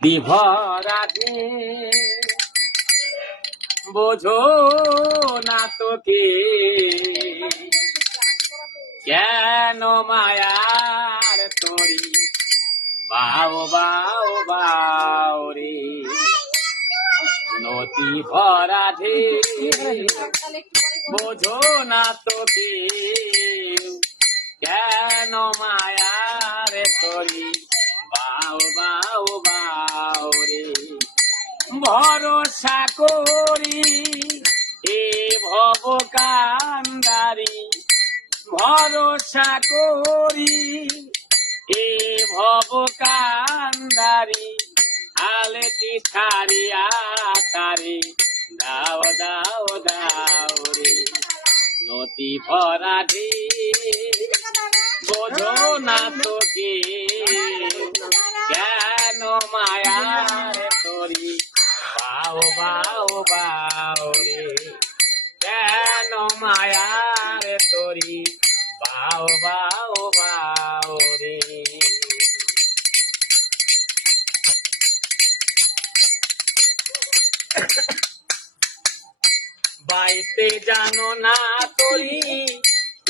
বিভরাধে বোঝো না তোকে কেন মায়ার তোরি বাও বাও বাও রে নদী ভরাধে বোঝো না তোকে কেন মায়ার তোরি বাও বাও বাও রে ভরসা করি এ ভব কান্দারি ভরসা করি এ ভব কান্দারি আলেটি ছাড়িয়া তারে দাও দাও দাও রে নদী ভরাধে বোঝো না তোকে কেন মায়ার তোরি বাও বাও বাও রে কেন মায়ার তোরি বাও বাও বাও রে বাইতে জানো না তোরি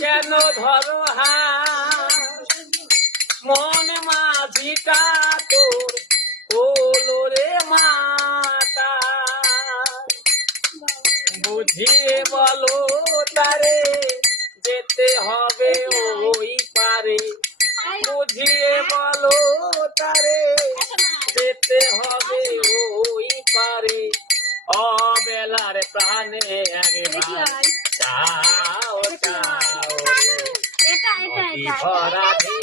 কেন ধরো হাত মন মাঝিটা তোর ওলো রে মাতা বুঝিয়ে বলো তারে যেতে হবে ওই পারে বুঝিয়ে বলো তারে যেতে হবে ওই পারে অবেলার প্রাণে একবার চাও চাও নদী ভরাধে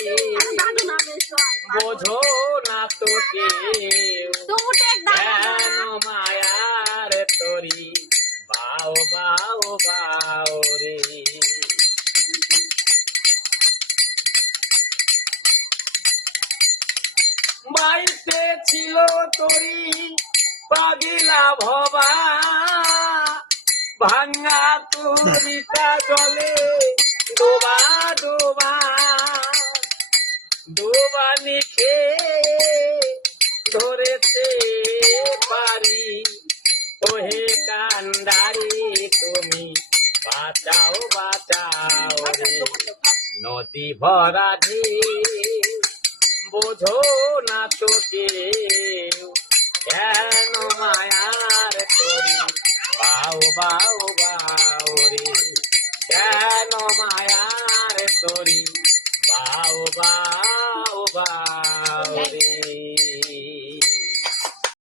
বোঝো না তোকে কেন মায়ার তোরি বাও বাও বাও রে বাইতে ছিল তোরি পাগিলা ভবা ভাঙ্গা তুরিটা জলে ডোবা ডোবা ডোবা নিখে ধরেছে পারি ওহে কান্দারি তুমি বাঁচাও বাঁচাও রে নদী ভরাধে বোঝো না তোকে কেন মায়ার তোরি বাও বাও বাও রে কেন মায়ার তোরি বাও বাও